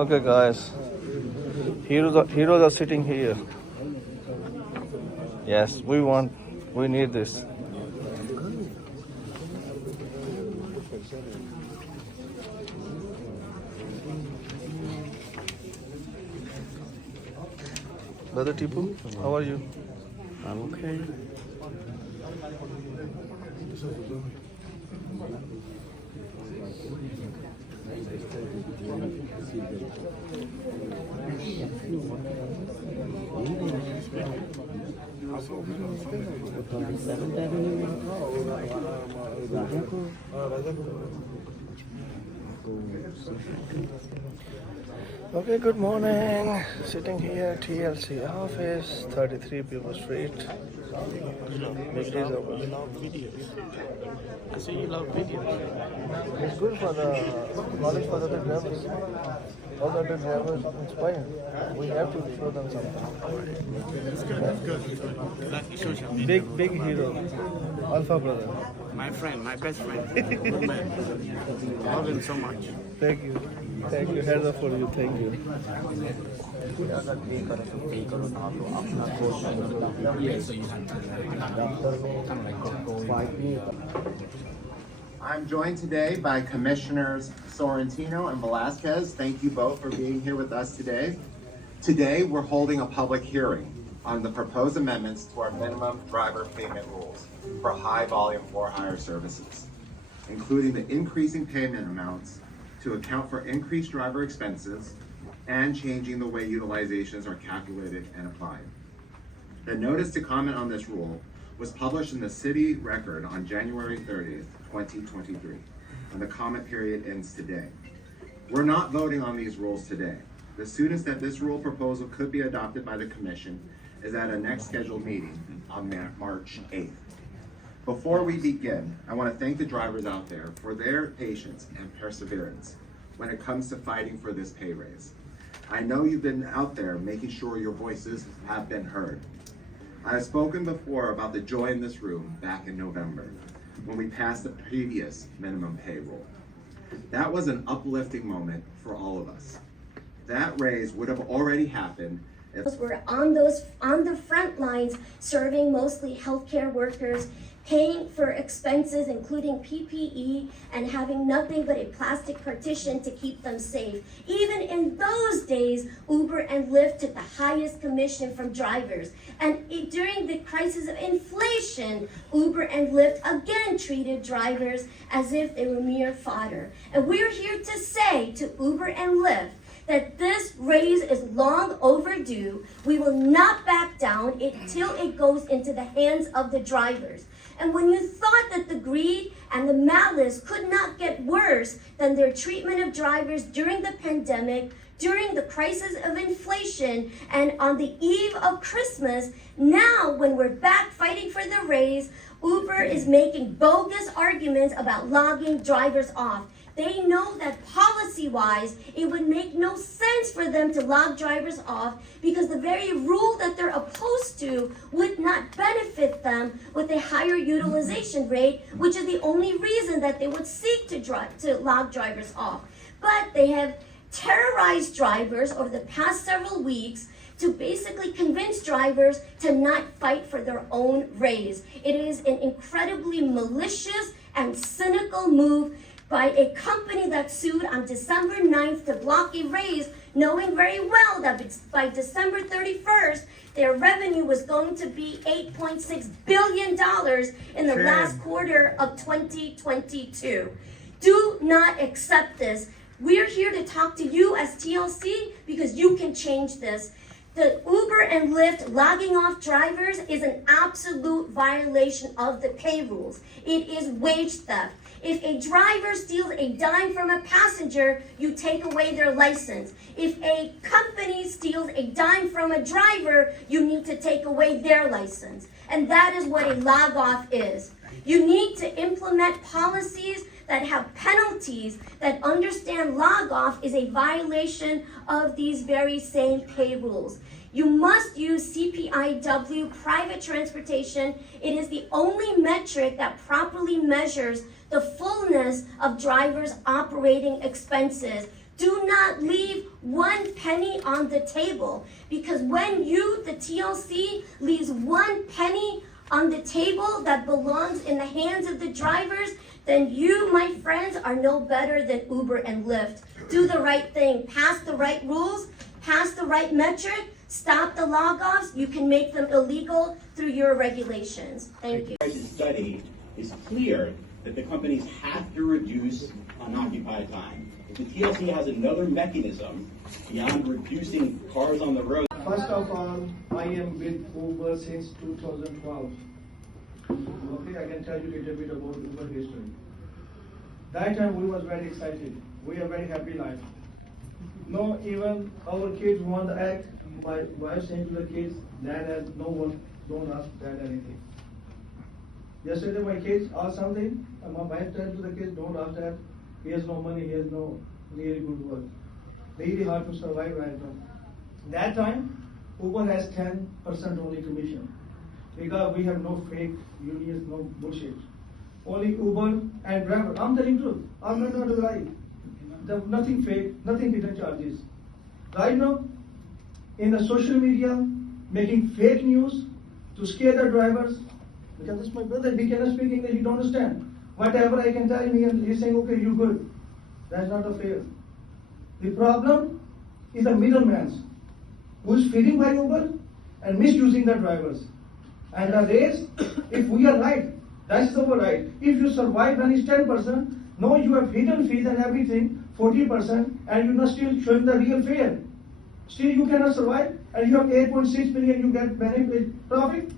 Okay, guys. Heroes are sitting here. Yes, we need this. Brother Tipu, how are you? I'm okay. Okay, good morning. Sitting here, TLC office, 33 People Street. Big days over. You love videos. I say you love videos. It's good for the knowledge for the other drivers. All the other drivers inspire. We have to show them something. That's good. That's good. That's social media. Big hero, Alpha brother. My friend, my best friend. Good man. Love him so much. Thank you. Thank you. Hands up for you. Thank you. I'm joined today by Commissioners Sorrentino and Velasquez. Thank you both for being here with us today. Today, we're holding a public hearing on the proposed amendments to our minimum driver payment rules for high-volume for-hire services, including the increasing payment amounts to account for increased driver expenses and changing the way utilizations are calculated and applied. The notice to comment on this rule was published in the City Record on January 30th, 2023, and the comment period ends today. We're not voting on these rules today. The soonest that this rule proposal could be adopted by the Commission is at a next scheduled meeting on March 8th. Before we begin, I want to thank the drivers out there for their patience and perseverance when it comes to fighting for this pay raise. I know you've been out there making sure your voices have been heard. I have spoken before about the joy in this room back in November when we passed the previous minimum pay rule. That was an uplifting moment for all of us. That raise would have already happened if we're on the front lines, serving mostly healthcare workers, paying for expenses including PPE, and having nothing but a plastic partition to keep them safe. Even in those days, Uber and Lyft took the highest commission from drivers. And during the crisis of inflation, Uber and Lyft again treated drivers as if they were mere fodder. And we're here to say to Uber and Lyft that this raise is long overdue. We will not back down until it goes into the hands of the drivers. And when you thought that the greed and the malice could not get worse than their treatment of drivers during the pandemic, during the crisis of inflation, and on the eve of Christmas, now when we're back fighting for the raise, Uber is making bogus arguments about logging drivers off. They know that policy-wise, it would make no sense for them to log drivers off because the very rule that they're opposed to would not benefit them with a higher utilization rate, which is the only reason that they would seek to log drivers off. But they have terrorized drivers over the past several weeks to basically convince drivers to not fight for their own raise. It is an incredibly malicious and cynical move by a company that sued on December 9th to block a raise, knowing very well that by December 31st, their revenue was going to be $8.6 billion in the last quarter of 2022. Do not accept this. We're here to talk to you as TLC because you can change this. The Uber and Lyft logging off drivers is an absolute violation of the pay rules. It is wage theft. If a driver steals a dime from a passenger, you take away their license. If a company steals a dime from a driver, you need to take away their license. And that is what a log off is. You need to implement policies that have penalties that understand log off is a violation of these very same pay rules. You must use CPIW private transportation. It is the only metric that properly measures the fullness of drivers' operating expenses. Do not leave 1 penny on the table, because when you, the TLC, leaves 1 penny on the table that belongs in the hands of the drivers, then you, my friends, are no better than Uber and Lyft. Do the right thing, pass the right rules, pass the right metric, stop the log-offs. You can make them illegal through your regulations. Thank you. The study is clear that the companies have to reduce unoccupied time. If the TLC has another mechanism beyond reducing cars on the road. First of all, I am with Uber since 2012. Okay, I can tell you a little bit about Uber history. That time we was very excited. We are very happy life. No, even our kids want to act. My wife saying to the kids, Dad has no work, don't ask Dad anything. Yesterday my kids asked something, and my wife said to the kids, don't ask Dad. He has no money, he has no really good work. Really hard to survive right now. That time, Uber has 10% only commission. Because we have no fake unions, no bullshit. Only Uber and driver. I'm telling the truth. I'm not going to lie. There's nothing fake, nothing hidden charges. Right now, in the social media, making fake news to scare the drivers. Because this is my brother, we cannot speak English, you don't understand. Whatever I can tell him, he's saying, okay, you good. That's not fair. The problem is the middleman who is feeding by Uber and misusing the drivers. And the race, if we are right, that's our right. If you survive when it's 10%, no, you have hidden fees and everything, 40%, and you're not still showing the real fare. Still you cannot survive, and you have 8.6 million, you get benefit profit.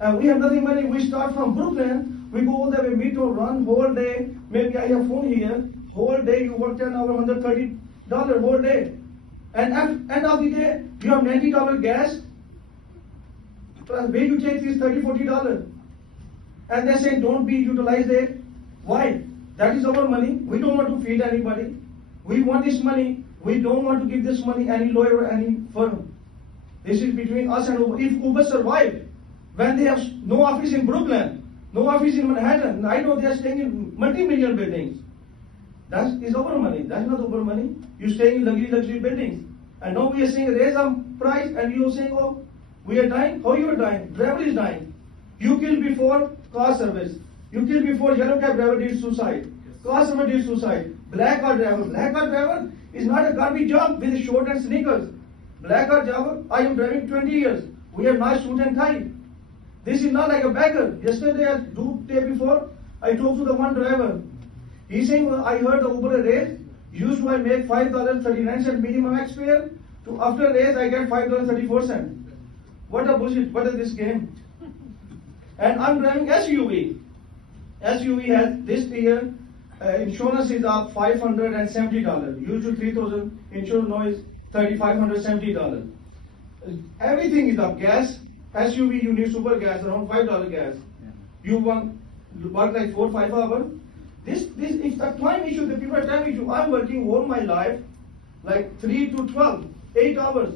And we have nothing money. We start from Brooklyn, we go all the way, we to run whole day. Maybe I have phone here. Whole day you work 10 hours, $130 whole day. And at end of the day, you have $90 gas. Plus where you take is $30, $40. And they say don't be utilized there. Why? That is our money. We don't want to feed anybody. We want this money. We don't want to give this money any lawyer or any firm. This is between us and Uber. If Uber survived, when they have no office in Brooklyn, no office in Manhattan, I know they are staying in multi-million buildings. That is our money. That's not Uber money. You stay in luxury buildings. And now we are saying raise some price, and you are saying, oh, we are dying. How you are dying? Driver is dying. You kill before car service. You kill before yellow cab driver did suicide. Car service did suicide. Black car driver. Black car driver is not a garbage job with short and sneakers. Black car driver, I am driving 20 years. We have nice suit and tie. This is not like a beggar. Yesterday, day before, I talked to the one driver. He's saying, well, I heard the Uber raise. Used to I make $5.39 minimum max fare. To after raise, I get $5.34. What a bullshit. What is this game? And I'm driving SUV. SUV has this year, insurance is up $570. Used to $3,000. Insurance now is $3,570. Everything is up. Gas, SUV, you need super gas, around $5 gas. You work like 4 or 5 hours. This is a time issue, the people time issue. I'm working all my life, like 3 to 12, 8 hours.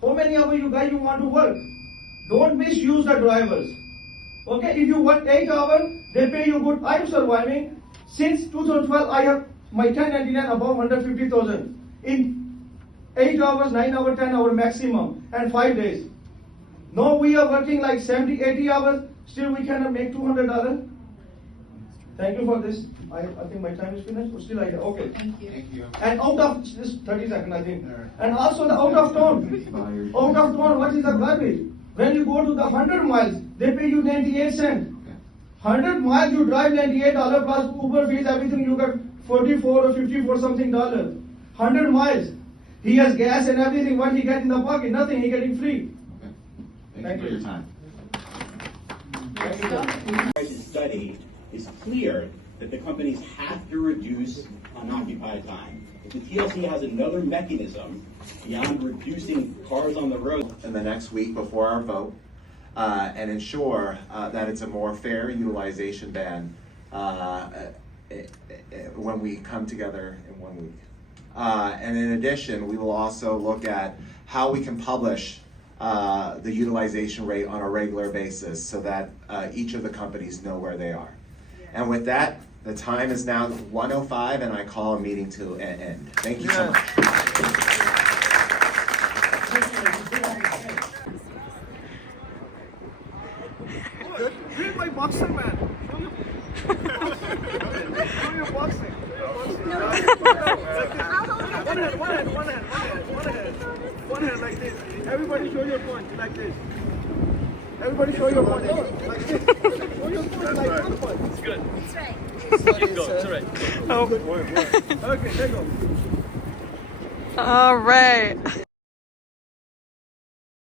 How many hours you guys you want to work? Don't misuse the drivers. Okay, if you work 8 hours, they pay you good. I'm surviving. Since 2012, I have my 1099 above 150,000. In 8 hours, 9 hours, 10 hours maximum, and 5 days. Now we are working like 70, 80 hours, still we cannot make $200. Thank you for this. I think my time is finished, but still I okay. Thank you. And out of this 30 seconds, I think. And also the out of town. Out of town, what is the garbage? When you go to the 100 miles, they pay you 98 cents. 100 miles you drive $98 plus Uber fees, everything you get 44 or 54 something dollars. 100 miles. He has gas and everything. What he get in the pocket? Nothing. He getting free. Thank you for your time. The study is clear that the companies have to reduce unoccupied time. If the TLC has another mechanism beyond reducing cars on the road. In the next week before our vote, and ensure that it's a more fair utilization ban when we come together in 1 week. And in addition, we will also look at how we can publish the utilization rate on a regular basis so that each of the companies know where they are. And with that, The time is now 1:05 and I call a meeting to an end. Thank you so much. You're my boxer, man. Show your boxing. One hand like this. Everybody show your punch like this. Everybody show your punch like this. Show your punch like one punch. It's good. That's right. Keep going. It's all right. Okay, there you go. All right.